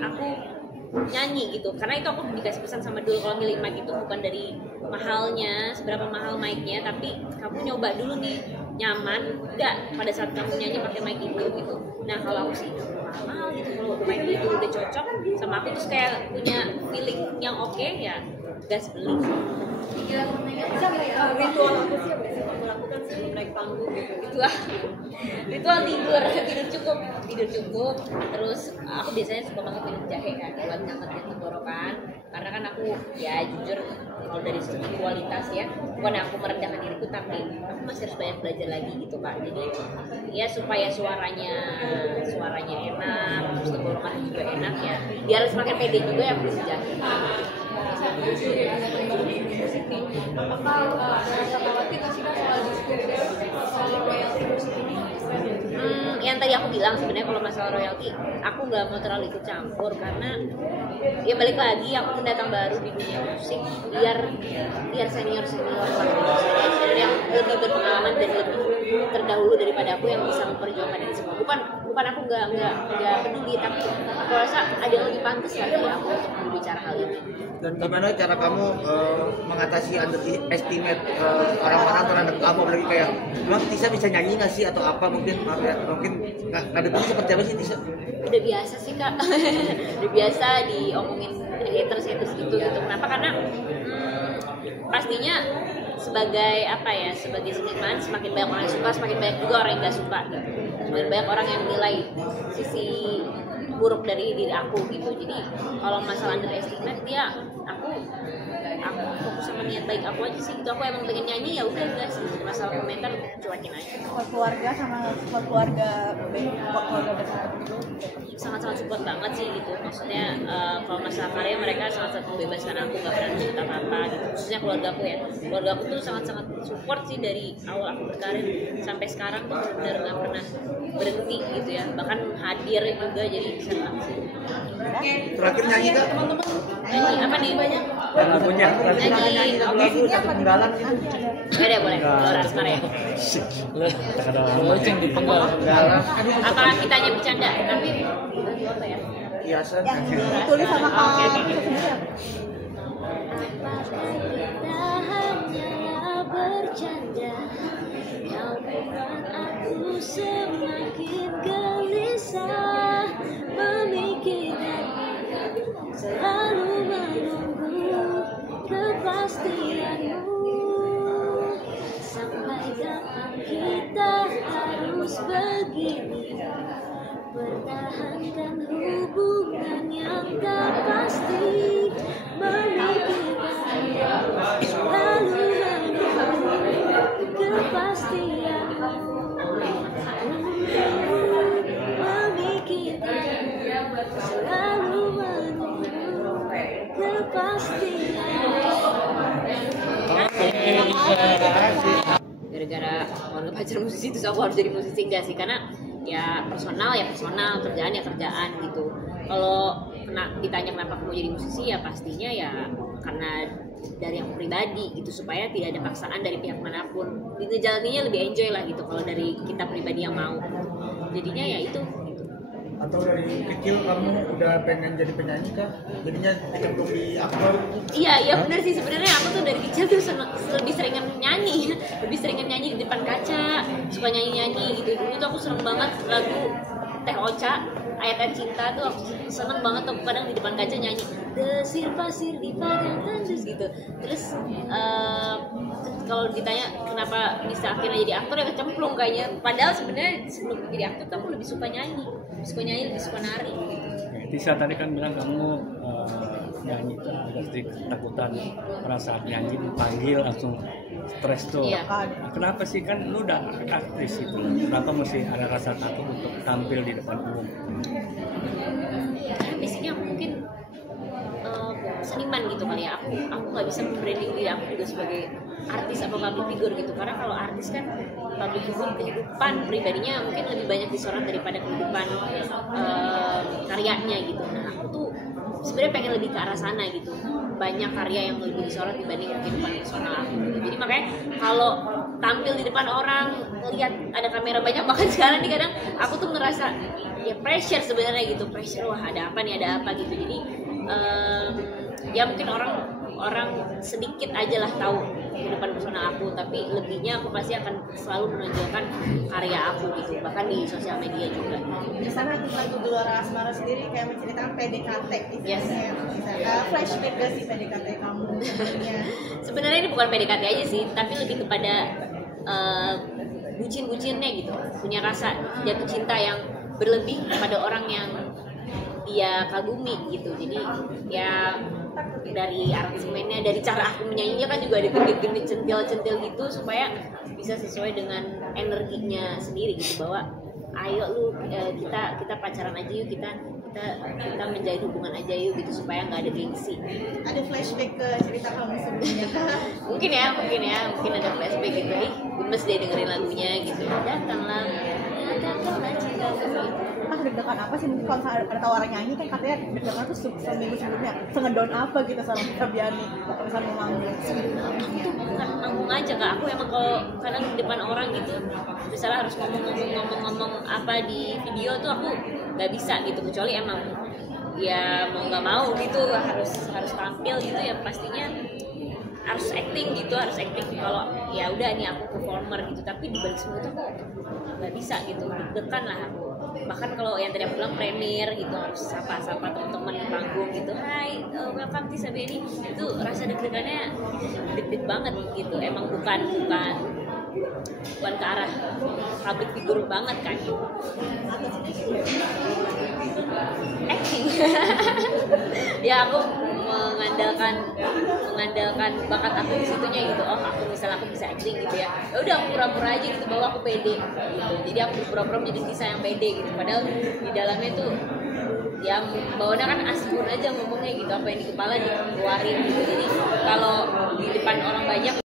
aku nyanyi gitu, karena itu aku dikasih pesan sama Dul kalau milih mic itu bukan dari mahalnya, seberapa mahal mic-nya, tapi kamu nyoba dulu nih nyaman enggak pada saat kamu nyanyi pakai mic itu gitu. Nah kalau aku sih mahal gitu, kalau mic itu udah cocok sama aku terus kayak punya feeling yang oke ya gas beli. Ritual apa sih yang biasa kamu lakukan sebelum naik panggung gitu? Ritual tidur cukup, terus aku biasanya suka banget minum jahe kan buat ngangetin tenggorokan, karena kan aku ya jujur kalau dari segi kualitas ya bukan aku merendahkan diriku, tapi aku masih harus banyak belajar lagi gitu Kak. Jadi ya supaya suaranya enak, terus tenggorokan juga enak ya, biar semakin pede juga yang minum jahe. Apakah rasa khawatir nggak sih kan soal diskriminasi soal royalti musik ini? Yang tadi aku bilang sebenarnya kalau masalah royalti aku nggak mau terlalu ikut campur, karena ya balik lagi aku pendatang baru di dunia musik, biar senior lah yang lebih berpengalaman dan lebih terdahulu daripada aku yang bisa memperjuangkan ini semua. Bukan aku nggak peduli, tapi aku rasa ada yang lebih pantas lagi aku untuk berbicara hal ini. Dan gimana cara kamu mengatasi underestimate orang-orang terhadap kamu, apalagi kayak memang Tisa bisa nyanyi nggak sih atau apa, mungkin ngadepinnya seperti apa sih Tisa? Udah biasa sih Kak, udah biasa diomongin haters gitu. Kenapa? Karena pastinya sebagai seniman semakin banyak orang yang suka, semakin banyak juga orang yang nggak suka gitu. Semakin banyak orang yang menilai sisi buruk dari diri aku gitu. Jadi kalau masalah underestimate ya aku fokus sama niat baik aku aja sih gitu. Aku emang pengen nyanyi ya udah guys, masalah komentar cuekin aja. Keluarga sama keluarga besar sangat support banget sih gitu, maksudnya kalau masalah karya mereka sangat membebaskan aku, gak pernah cerita apa gitu, khususnya keluarga aku tuh sangat support sih dari awal aku berkarir sampai sekarang tuh benar gak pernah berhenti gitu ya, bahkan hadir juga, jadi bisa banget sih. Terakhir nyanyi Kak? Nyanyi apa nih? banyak Lagunya Nyanyi lagu satu penggalan gitu. boleh Laras Maria. Apa kitanya bercanda tapi apa ya? Hiasan yang ditulis sama Oke. Indonesia. Apakah kita hanyalah bercanda? Kau buat aku semakin gelisah, memikirkan selalu menunggu kepastianmu. Sampai kapan kita harus begini, pertahankan hubungan yang tak pasti, memikirkan selalu menunggu kepastianmu, memikirkan selalu menunggu kepastianmu. Gara-gara keluarga pacar musisi terus aku harus jadi musisi, enggak sih, karena ya personal, kerjaan gitu. Kalau ditanya kenapa aku mau jadi musisi ya pastinya ya karena dari aku pribadi gitu, supaya tidak ada paksaan dari pihak manapun, ngejalaninnya lebih enjoy lah gitu kalau dari kita pribadi yang mau, jadinya ya itu. Atau dari kecil kamu udah pengen jadi penyanyi kah? Jadinya dicemplung di aktor? Iya benar sih, sebenarnya aku tuh dari kecil tuh lebih seringan nyanyi di depan kaca, suka nyanyi gitu. Dulu tuh aku seneng banget lagu Teh Ocha, Ayat Cinta tuh aku seneng banget tuh, kadang di depan kaca nyanyi desir pasir di padang tandus gitu. Terus kalau ditanya kenapa bisa akhirnya jadi aktor ya kecemplung kayaknya, padahal sebenarnya sebelum jadi aktor tuh aku lebih suka nyanyi, lebih suka nari gitu. Tisa tadi kan bilang kamu nyanyi itu agak sedikit ketakutan, perasaan nyanyi dipanggil langsung stres tuh. Iya. Kenapa sih, kan lu udah aktris itu, kenapa mesti ada rasa takut untuk tampil di depan umum? Karena basicnya aku mungkin seniman gitu kali ya, aku nggak bisa membranding diri aku juga sebagai artis atau public figure gitu, karena kalau artis kan public figure kehidupan pribadinya mungkin lebih banyak disorot daripada kehidupan karyanya gitu. Nah aku tuh sebenarnya pengen lebih ke arah sana gitu, banyak karya yang lebih disorot dibanding kehidupan personal aku gitu. Jadi makanya kalau tampil di depan orang, lihat ada kamera banyak, bahkan sekarang nih kadang aku tuh ngerasa ya pressure sebenarnya gitu, pressure, wah ada apa gitu. Jadi ya mungkin orang sedikit aja lah tahu kehidupan personal aku, tapi lebihnya aku pasti akan selalu menonjolkan karya aku gitu, bahkan di sosial media juga. Di sana lagu Gelora Asmara sendiri kayak menceritakan PDKT, Yes. Flashback gak sih PDKT kamu sebenarnya? Sebenarnya ini bukan PDKT aja sih, tapi lebih kepada bucin-bucinnya gitu, punya rasa jatuh cinta yang berlebih kepada orang yang dia kagumi gitu. Jadi ya dari aransemennya, dari cara aku menyanyinya kan juga ada genit-genit, centil-centil gitu supaya bisa sesuai dengan energinya sendiri gitu, bahwa ayo lu kita pacaran aja yuk, kita menjalin hubungan aja yuk gitu, supaya nggak ada gengsi. Ada flashback ke cerita kamu sebelumnya? mungkin ada flashback gitu, gemes deh dengerin lagunya gitu, datanglah cinta gitu. Deg-degan apa sih? Mungkin kalau ada tawaran nyanyi kan katanya deg-degan tuh seminggu sebelumnya ngedown apa gitu sama Febiani kalau misalnya mau manggung. Bukan manggung aja Kak, aku emang kalau kadang di depan orang gitu misalnya harus ngomong apa di video tuh aku nggak bisa gitu, kecuali emang ya mau nggak mau gitu harus tampil gitu, ya pastinya harus acting kalau ya udah nih aku performer gitu, tapi di balik semua itu aku nggak bisa gitu, deg-degan lah aku. Bahkan kalau yang tadi aku bilang premier gitu, harus sapa teman-teman panggung gitu, hai welcome Tisa Beni, itu rasa deg-degannya deg-deg banget gitu. Emang bukan ke arah public figure banget kan gitu. Acting. Ya aku mengandalkan bakat aku di situnya gitu. Oh, aku bisa acting gitu ya. Ya udah aku pura-pura aja gitu bahwa aku pede gitu. Jadi aku pura-pura menjadi Tisa yang pede gitu. Padahal di dalamnya tuh ya bawaannya kan asbun aja ngomongnya gitu, apa yang di kepala dikeluarin gitu. Jadi kalau di depan orang banyak